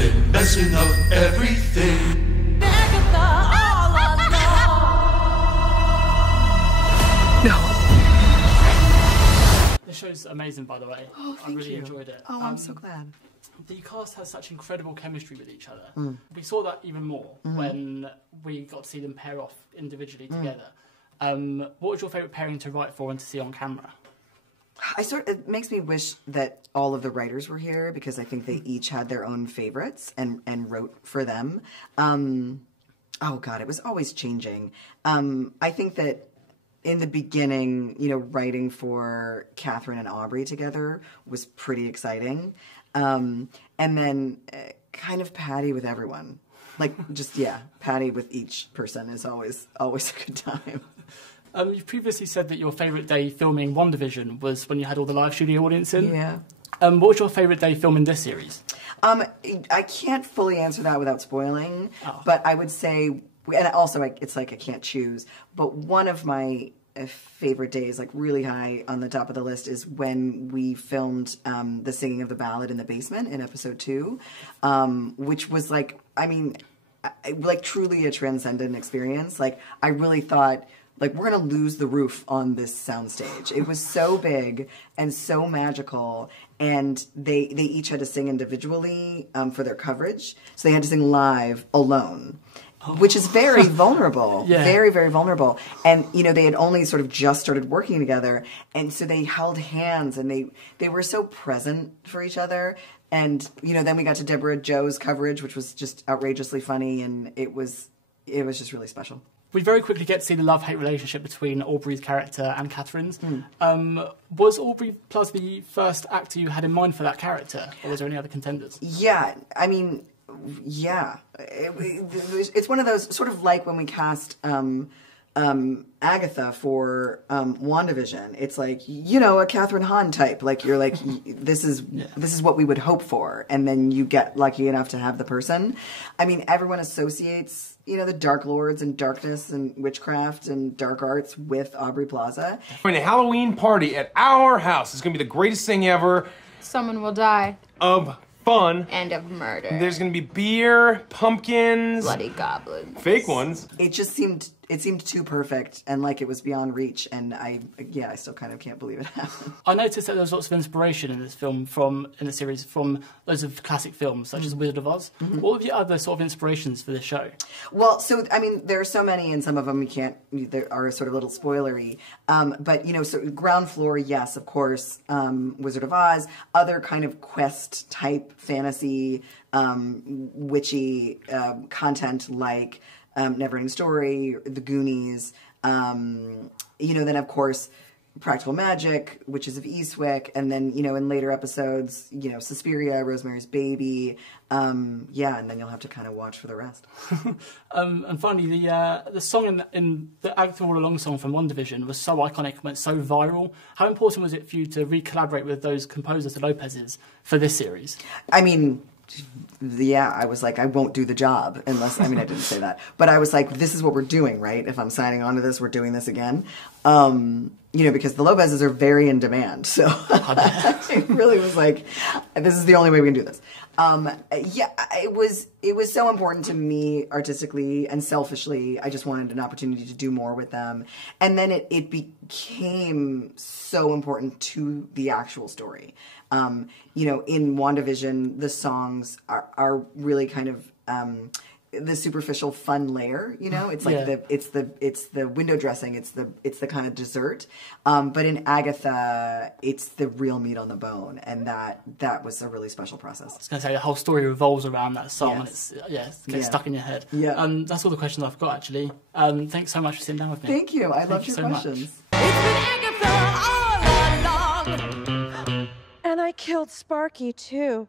been messing up everything. Agatha, all alone. No. The show's amazing, by the way. Oh, I thank really you. enjoyed it. Oh, I'm so glad. The cast has such incredible chemistry with each other. We saw that even more when we got to see them pair off individually together. What was your favourite pairing to write for and to see on camera? It makes me wish that all of the writers were here, because I think they each had their own favorites and wrote for them. Oh God, it was always changing. I think that in the beginning, you know, writing for Catherine and Aubrey together was pretty exciting. And then kind of Patty with everyone. Like, just, yeah, Patty with each person is always a good time. You've previously said that your favourite day filming WandaVision was when you had all the live studio audience in. Yeah. What was your favourite day filming this series? I can't fully answer that without spoiling, but I would say, and also it's like I can't choose, but one of my favorite days, like really high on the top of the list, is when we filmed the singing of the ballad in the basement in episode 2, which was like, I mean, like truly a transcendent experience. Like, I really thought, like, we're going to lose the roof on this soundstage. It was so big and so magical, and they each had to sing individually for their coverage. So they had to sing live alone, which is very vulnerable. Yeah. Very, very vulnerable. And, you know, they had only sort of just started working together, and so they held hands, and they were so present for each other. And, you know, then we got to Deborah Joe's coverage, which was just outrageously funny, and it was just really special. We very quickly get to see the love-hate relationship between Aubrey's character and Catherine's. Was Aubrey Plaza the first actor you had in mind for that character, or was there any other contenders? Yeah, I mean, yeah. It's one of those, sort of like when we cast Agatha for WandaVision. It's like, you know, a Catherine Hahn type. Like, you're like, this is what we would hope for, and then you get lucky enough to have the person. I mean, everyone associates, you know, the Dark Lords and darkness and witchcraft and dark arts with Aubrey Plaza. Going to a Halloween party at our house. It's going to be the greatest thing ever. Someone will die. Of fun. And of murder. There's going to be beer, pumpkins. Bloody goblins. Fake ones. It just seemed too perfect, and like it was beyond reach, and I still kind of can't believe it happened. I noticed that there was lots of inspiration in this film in the series from loads of classic films, such as Wizard of Oz. What were the other sort of inspirations for this show? Well, so, I mean, there are so many, and some of them they are sort of a little spoilery. But, you know, so ground floor, yes, of course, Wizard of Oz, other kind of quest-type fantasy, witchy content like Neverending Story, The Goonies, you know, then of course Practical Magic, Witches of Eastwick, and then, you know, in later episodes, you know, Suspiria, Rosemary's Baby, yeah, and then you'll have to kind of watch for the rest. And finally, the song in the Agatha All Along song from WandaVision was so iconic, went so viral. How important was it for you to re-collaborate with those composers, the Lopez's, for this series? I mean, yeah, I was like, I won't do the job unless, I mean, I didn't say that, but I was like, this is what we're doing, right? If I'm signing on to this, we're doing this again. You know, because the Lopez's are very in demand. So it really was like, this is the only way we can do this. Yeah, it was so important to me artistically and selfishly. I just wanted an opportunity to do more with them. And then it became so important to the actual story. You know, in WandaVision, the songs are really kind of the superficial fun layer, you know? It's like it's the window dressing, it's the kind of dessert. But in Agatha, it's the real meat on the bone, and that was a really special process. I was going to say, the whole story revolves around that song, Yes. and it gets stuck in your head. Yeah. That's all the questions I've got, actually. Thanks so much for sitting down with me. Thank you. I loved your so much. questions. It's been Agatha all along. And I killed Sparky, too.